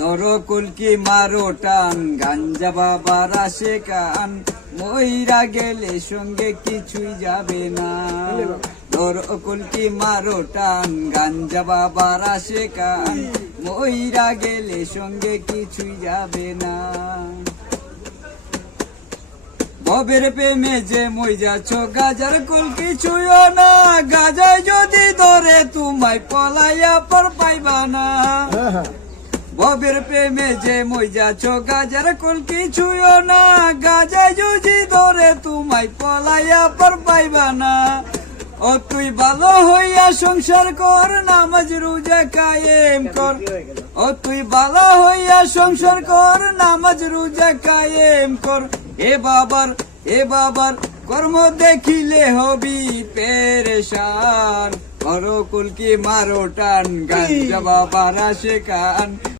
ধরো কুলকি মারো টান গাঞ্জা বাবার আসে কান মইরা গেলে সঙ্গে কিছুই যাবে না। ধরো কুলকি মারো টান গাঞ্জা বাবার আসে কান মইরা গেলে সঙ্গে কিছুই যাবে না। ভবের প্রেমে যে মই যাচ্ছ গাজার কুল কিছুও না, গাজায় যদি ধরে তোমায় পলাইয়া পর পাইবা না। ভবের প্রেমে যে মই যাচ্ছ গাজার কুল কিছুও না, গাজায় যদি ধরে তোমায় পলাইয়া পর পাইবা না। ও তুই ভালো হইয়া সংসার কর, নামাজ রোজা কায়েম কর। ও তুই ভালো হইয়া সংসার কর, নামাজ রোজা কায়েম কর। এ বাবার কর্ম দেখিলে হবি পেরেশান। করো কুলকি মারো টান গাঞ্জা বাবার আসে কান